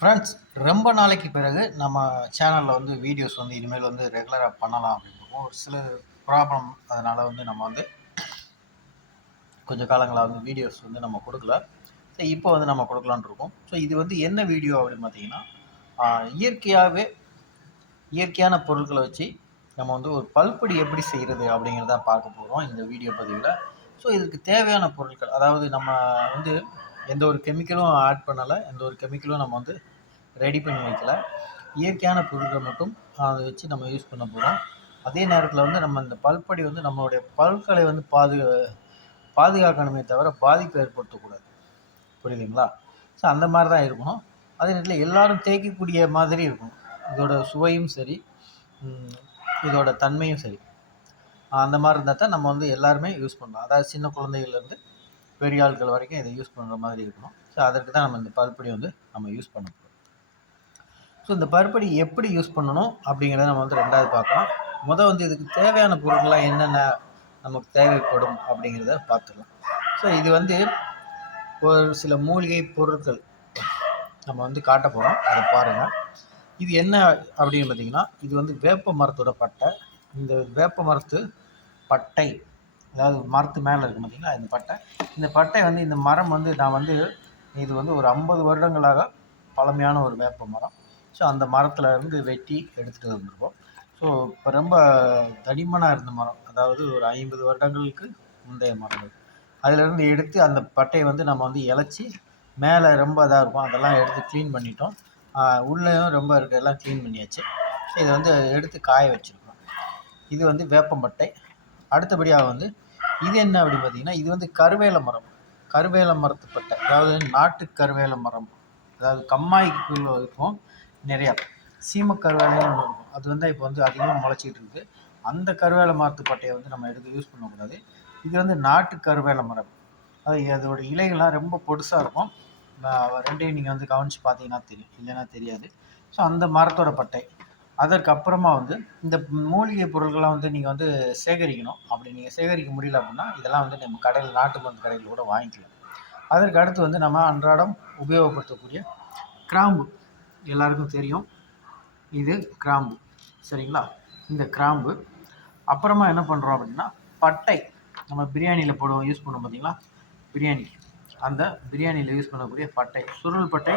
Friends ரொம்ப நாளைக்கு பிறகு நம்ம சேனலில் வந்து வீடியோஸ் வந்து இனிமேல் வந்து ரெகுலராக பண்ணலாம் அப்படின்னு ஒரு சில ப்ராப்ளம் அதனால் வந்து நம்ம வந்து கொஞ்ச காலங்களாக வந்து வீடியோஸ் வந்து நம்ம கொடுக்கல. ஸோ இப்போ வந்து நம்ம கொடுக்கலான் இருக்கோம். ஸோ இது வந்து என்ன வீடியோ அப்படின்னு பார்த்தீங்கன்னா இயற்கையாகவே இயற்கையான பொருட்களை வச்சு நம்ம வந்து ஒரு பல்படி எப்படி செய்கிறது அப்படிங்கிறத பார்க்க போகிறோம் இந்த வீடியோ பதிவில். ஸோ இதுக்கு தேவையான பொருட்கள் அதாவது நம்ம வந்து எந்த ஒரு கெமிக்கலும் ஆட் பண்ணலை எந்த ஒரு கெமிக்கலும் நம்ம வந்து ரெடி பண்ணி வைக்கல. இயற்கையான பொருட்களை மட்டும் அதை வச்சு நம்ம யூஸ் பண்ண போகிறோம் அதே நேரத்தில் வந்து நம்ம இந்த பல்படி வந்து நம்மளுடைய பல்களை வந்து பாது பாதுகாக்கணுமே தவிர பாதிப்பு ஏற்படுத்தக்கூடாது. புரியுதுங்களா? ஸோ அந்த மாதிரி தான் இருக்கணும். அதே நேரத்தில் எல்லாரும் தேய்க்கக்கூடிய மாதிரி இருக்கணும். இதோட சுவையும் சரி இதோட தன்மையும் சரி. அந்த மாதிரி இருந்தால் தான் நம்ம வந்து எல்லாருமே யூஸ் பண்ணலாம். அதாவது சின்ன குழந்தைகள்லேருந்து பெரிய ஆட்கள் வரைக்கும் இதை யூஸ் பண்ணுற மாதிரி இருக்கணும். ஸோ அதற்கு தான் நம்ம இந்த பருப்படி வந்து நம்ம யூஸ் பண்ண போகிறோம் ஸோ இந்த பருப்படி எப்படி யூஸ் பண்ணணும் அப்படிங்கிறத நம்ம வந்து ரெண்டாவது பார்க்கலாம். முதல் வந்து இதுக்கு தேவையான பொருட்கள்லாம் என்னென்ன நமக்கு தேவைப்படும் அப்படிங்கிறத பார்த்துக்கலாம். ஸோ இது வந்து ஒரு சில மூலிகை பொருட்கள் நம்ம வந்து காட்ட போகிறோம் அதை பாருங்கள் இது என்ன அப்படின்னு பார்த்தீங்கன்னா இது வந்து வேப்ப மரத்தோட பட்டை. இந்த வேப்ப மரத்து பட்டை அதாவது மரத்து மேலே இருக்கு பார்த்திங்கன்னா இந்த பட்டை. இந்த பட்டை வந்து இந்த மரம் வந்து நான் வந்து இது வந்து ஒரு ஐம்பது வருடங்களாக பழமையான ஒரு வேப்ப மரம். ஸோ அந்த மரத்தில் இருந்து வெட்டி எடுத்துகிட்டு வந்திருக்கோம். ஸோ இப்போ ரொம்ப தடிமனாக இருந்த மரம். அதாவது ஒரு ஐம்பது வருடங்களுக்கு முந்தைய மரம் அதிலிருந்து எடுத்து அந்த பட்டையை வந்து நம்ம வந்து இழைச்சி மேலே ரொம்ப இதாக இருக்கும். அதெல்லாம் எடுத்து க்ளீன் பண்ணிட்டோம். உள்ளேயும் ரொம்ப இருக்க எல்லாம் க்ளீன் பண்ணியாச்சு. ஸோ இதை வந்து எடுத்து காய வச்சுருக்கோம். இது வந்து வேப்பம்பட்டை அடுத்தபடியாக வந்து இது என்ன அப்படின்னு பார்த்தீங்கன்னா இது வந்து கருவேல மரம். கருவேல மரத்து பட்டை அதாவது நாட்டு கருவேல மரம். அதாவது கம்மாய்க்குள்ள இருக்கும் நிறையா. சீம கருவேலைன்னு இருக்கும். அது வந்து இப்போ வந்து அதிகமாக முளைச்சிட்டு இருக்குது அந்த கருவேல மரத்து பட்டையை வந்து நம்ம எடுத்து யூஸ் பண்ணக்கூடாது. இது வந்து நாட்டு கருவேல மரம். அது அதோட இலைகள்லாம் ரொம்ப பொடுசாக இருக்கும். ரெண்டையும் நீங்கள் வந்து கவனித்து பார்த்தீங்கன்னா தெரியும். இல்லைன்னா தெரியாது. ஸோ அந்த மரத்தோட பட்டை. அதற்கப்புறமா வந்து இந்த மூலிகை பொருட்கள்லாம் வந்து நீங்கள் வந்து சேகரிக்கணும். அப்படி நீங்கள் சேகரிக்க முடியல அப்படின்னா இதெல்லாம் வந்து நம்ம கடையில் நாட்டு மருந்து கடையில் கூட வாங்கிக்கலாம். அதற்கு அடுத்து வந்து நம்ம அன்றாடம் உபயோகப்படுத்தக்கூடிய கிராம்பு. எல்லாருக்கும் தெரியும். இது கிராம்பு. சரிங்களா? இந்த கிராம்பு. அப்புறமா என்ன பண்ணுறோம் அப்படின்னா பட்டை. நம்ம பிரியாணியில் போடுவோம் யூஸ் பண்ணுவோம் பார்த்தீங்களா பிரியாணி. அந்த பிரியாணியில் யூஸ் பண்ணக்கூடிய பட்டை. சுருள் பட்டை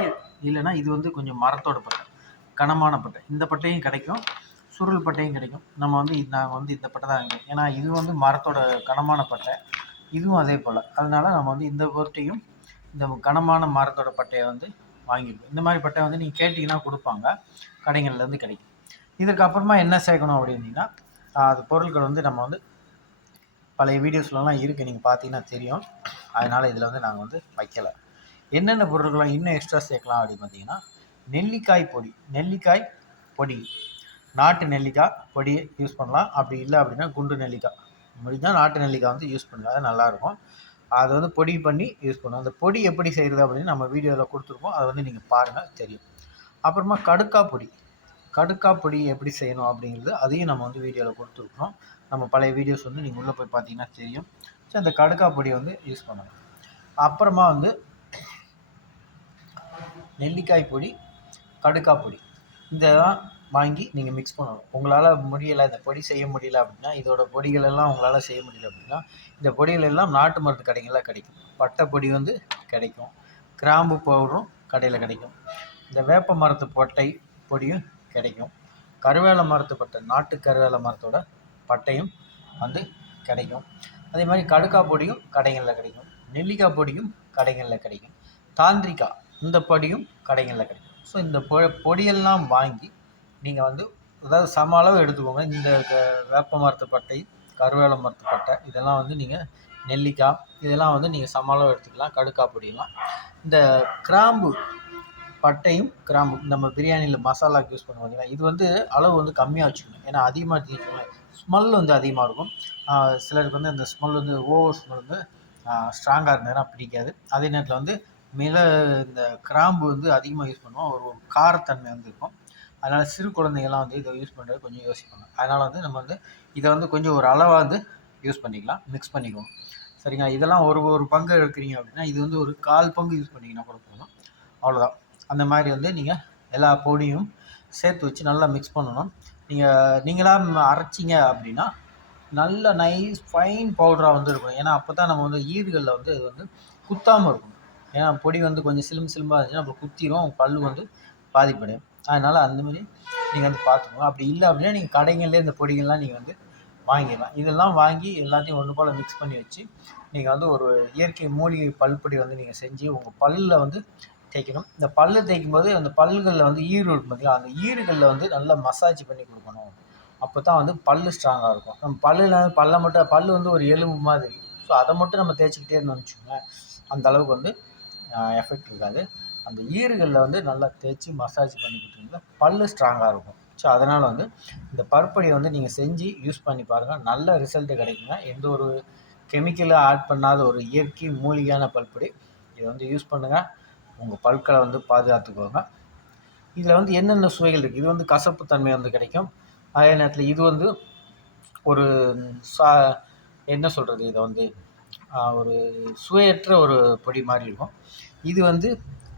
இல்லைன்னா இது வந்து கொஞ்சம் மரத்தோட பட்டை. கனமான பட்டை. இந்த பட்டையும் கிடைக்கும். சுருள் பட்டையும் கிடைக்கும். நம்ம வந்து இது நாங்கள் வந்து இந்த பட்டை தான் வாங்கிக்கிறோம் ஏன்னா இது வந்து மரத்தோட கனமான பட்டை. இதுவும் அதே போல். அதனால நம்ம வந்து இந்த பட்டையும் இந்த கனமான மரத்தோட பட்டையை வந்து வாங்கியிருக்கோம் இந்த மாதிரி பட்டை வந்து நீங்கள் கேட்டிங்கன்னா கொடுப்பாங்க. கடைகள்லேருந்து கிடைக்கும். இதுக்கப்புறமா என்ன சேர்க்கணும் அப்படின்னீங்கன்னா அது பொருட்கள் வந்து நம்ம வந்து பழைய வீடியோஸ்லலாம் இருக்குது நீங்கள் பார்த்தீங்கன்னா தெரியும். அதனால் இதில் வந்து நாங்கள் வந்து வைக்கலை. என்னென்ன பொருட்கள்லாம் இன்னும் எக்ஸ்ட்ரா சேர்க்கலாம் அப்படின்னு பார்த்தீங்கன்னா நெல்லிக்காய் பொடி நெல்லிக்காய் பொடி. நாட்டு நெல்லிக்காய் பொடியை யூஸ் பண்ணலாம். அப்படி இல்லை அப்படின்னா குண்டு நெல்லிக்காய். முடிஞ்சால் நாட்டு நெல்லிக்காய் வந்து யூஸ் பண்ணுங்க அது நல்லாயிருக்கும். அதை வந்து பொடி பண்ணி யூஸ் பண்ணுவோம் அந்த பொடி எப்படி செய்கிறது அப்படின்னு நம்ம வீடியோவில் கொடுத்துருக்கோம். அதை வந்து நீங்கள் பாருங்கள் தெரியும். அப்புறமா கடுக்கா பொடி. கடுக்கா பொடி எப்படி செய்யணும் அப்படிங்கிறது அதையும் நம்ம வந்து வீடியோவில் கொடுத்துருக்கோம். நம்ம பழைய வீடியோஸ் வந்து நீங்கள் உள்ளே போய் பார்த்தீங்கன்னா தெரியும். ஸோ அந்த கடுக்கா பொடியை வந்து யூஸ் பண்ணணும். அப்புறமா வந்து நெல்லிக்காய் பொடி கடுக்கா பொடி இதெல்லாம் வாங்கி நீங்கள் மிக்ஸ் பண்ணணும். உங்களால் முடியலை இந்த பொடி செய்ய முடியல அப்படின்னா இதோட பொடிகள் எல்லாம் உங்களால் செய்ய முடியல அப்படின்னா இந்த பொடிகள் எல்லாம் நாட்டு மருந்து கடைகளில் கிடைக்கும். பட்டை பொடி வந்து கிடைக்கும். கிராம்பு பவுடரும் கடையில் கிடைக்கும். இந்த வேப்ப மரத்து பட்டை பொடியும் கிடைக்கும். கருவேல மரத்து பட்டை நாட்டு கருவேல மரத்தோட பட்டையும் வந்து கிடைக்கும். அதே மாதிரி கடுக்கா பொடியும் கடைகளில் கிடைக்கும். நெல்லிக்காய் பொடியும் கடைகளில் கிடைக்கும். தாந்திரிக்கா இந்த பொடியும் கடைகளில் கிடைக்கும். ஸோ இந்த பொ பொடியெல்லாம் வாங்கி நீங்கள் வந்து அதாவது சம அளவு எடுத்துக்கோங்க. இந்த வேப்ப மரத்து பட்டை கருவேல மரத்து பட்டை இதெல்லாம் வந்து நீங்கள் நெல்லிக்காய் இதெல்லாம் வந்து நீங்கள் சம அளவு எடுத்துக்கலாம். கடுக்கா பொடியெல்லாம். இந்த கிராம்பு பட்டையும் கிராம்பு நம்ம பிரியாணியில் மசாலாவுக்கு யூஸ் பண்ணுவோம் பார்த்தீங்களா இது வந்து அளவு வந்து கம்மியாக வச்சுக்கணும். ஏன்னா அதிகமாக தீர்க்கணும் ஸ்மெல் வந்து அதிகமாக இருக்கும். சிலருக்கு வந்து அந்த ஸ்மெல் வந்து ஓவர் ஸ்மெல் வந்து ஸ்ட்ராங்காக இருந்ததுன்னா பிடிக்காது. அதே நேரத்தில் வந்து மிள இந்த கிராம்பு வந்து அதிகமாக யூஸ் பண்ணுவோம். ஒரு ஒரு காரத்தன்மை வந்து இருக்கும். அதனால் சிறு குழந்தைங்கள்லாம் வந்து இதை யூஸ் பண்ணுறது கொஞ்சம் யோசிப்பாங்க. அதனால் வந்து நம்ம வந்து இதை வந்து கொஞ்சம் ஒரு அளவாக வந்து யூஸ் பண்ணிக்கலாம். மிக்ஸ் பண்ணிக்குவோம். சரிங்களா? இதெல்லாம் ஒரு ஒரு பங்கு எடுக்கிறீங்க அப்படின்னா இது வந்து ஒரு கால் பங்கு யூஸ் பண்ணிங்கன்னா கூட போதும். அவ்வளோதான் அந்த மாதிரி வந்து நீங்கள் எல்லா பொடியும் சேர்த்து வச்சு நல்லா மிக்ஸ் பண்ணணும். நீங்கள் நீங்களாக அரைச்சிங்க அப்படின்னா நல்ல நைஸ் ஃபைன் பவுடராக வந்து இருக்கும் ஏன்னா அப்போ தான் நம்ம வந்து ஈறுகளில் வந்து இது வந்து குத்தாமல் இருக்கும் ஏன்னா பொடி வந்து கொஞ்சம் சிலும் சிலும்பாக இருந்துச்சுன்னா அப்புறம் குத்திரும் பல் வந்து பாதிப்படையும். அதனால் அந்தமாரி நீங்கள் வந்து பார்த்துக்கணும் அப்படி இல்லை அப்படின்னா நீங்கள் கடைகள்லேயே இந்த பொடிகள்லாம் நீங்கள் வந்து வாங்கிடலாம். இதெல்லாம் வாங்கி எல்லாத்தையும் ஒன்று போல் மிக்ஸ் பண்ணி வச்சு நீங்கள் வந்து ஒரு இயற்கை மூலிகை பல்பொடி வந்து நீங்கள் செஞ்சு உங்கள் பல்லில் வந்து தேய்க்கணும். இந்த பல்லு தேய்க்கும் போது அந்த பல்களில் வந்து ஈறு இருக்கும் பார்த்தீங்களா அந்த ஈறுகளில் வந்து நல்லா மசாஜ் பண்ணி கொடுக்கணும். அப்போ தான் வந்து பல் ஸ்ட்ராங்காக இருக்கும். நம்ம பல்லில் பல்லை மட்டும் பல் வந்து ஒரு எலும்பு மாதிரி. ஸோ அதை மட்டும் நம்ம தேய்ச்சிக்கிட்டே இருந்தோம்னு வச்சுக்கோங்களேன் அந்த அளவுக்கு வந்து எஃபெக்ட் இருக்காது. அந்த ஈறுகளில் வந்து நல்லா தேய்ச்சி மசாஜ் பண்ணி இருந்தால் பல் ஸ்ட்ராங்காக இருக்கும். ஸோ அதனால் வந்து இந்த பருப்படியை வந்து நீங்கள் செஞ்சு யூஸ் பண்ணி பாருங்கள் நல்ல ரிசல்ட்டு கிடைக்குங்க. எந்த ஒரு கெமிக்கலும் ஆட் பண்ணாத ஒரு இயற்கை மூலிகையான பல்படி இதை வந்து யூஸ் பண்ணுங்கள் உங்கள் பல்களை வந்து பாதுகாத்துக்கோங்க. இதில் வந்து என்னென்ன சுவைகள் இருக்குது இது வந்து கசப்பு தன்மை வந்து கிடைக்கும். அதே நேரத்தில் இது வந்து ஒரு சா என்ன சொல்கிறது இதை வந்து? ஒரு சுவையற்ற ஒரு பொடி மாதிரி இருக்கும். இது வந்து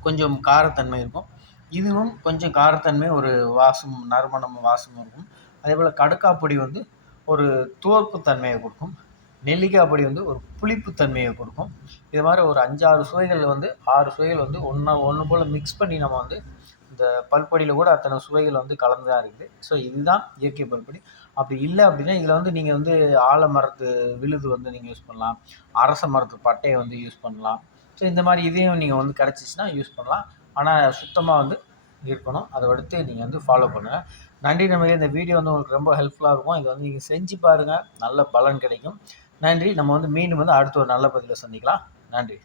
கொஞ்சம் காரத்தன்மை இருக்கும். இதுவும் கொஞ்சம் காரத்தன்மை ஒரு வாசம் நறுமணம் வாசமும் இருக்கும். அதே போல் கடுக்காய் பொடி வந்து ஒரு துவர்ப்பு தன்மையை கொடுக்கும். நெல்லிக்காய் பொடி வந்து ஒரு புளிப்பு தன்மையை கொடுக்கும். இது மாதிரி ஒரு அஞ்சாறு சுவைகள் வந்து ஆறு சுவைகள் வந்து ஒன்றா ஒன்று போல் மிக்ஸ் பண்ணி நம்ம வந்து இந்த பல்பொடியில் கூட அத்தனை சுவைகள் வந்து கலந்து தான் இருக்குது. ஸோ இதுதான் இயற்கை பல்பொடி. அப்படி இல்லை அப்படின்னா இதில் வந்து நீங்கள் வந்து ஆலமரத்து விழுது வந்து நீங்கள் யூஸ் பண்ணலாம். அரச மரத்து பட்டையை வந்து யூஸ் பண்ணலாம். ஸோ இந்த மாதிரி இதையும் நீங்கள் வந்து கிடச்சிச்சின்னா யூஸ் பண்ணலாம். ஆனால் சுத்தமாக வந்து இருக்கணும். அதை அடுத்து நீங்கள் வந்து ஃபாலோ பண்ணுங்கள் நன்றி நம்ம இந்த வீடியோ வந்து உங்களுக்கு ரொம்ப ஹெல்ப்ஃபுல்லாக இருக்கும். இதை வந்து நீங்கள் செஞ்சு பாருங்கள் நல்ல பலன் கிடைக்கும். நன்றி. நம்ம வந்து மீண்டும் வந்து அடுத்த ஒரு நல்ல பதிவில் சந்திக்கலாம். நன்றி.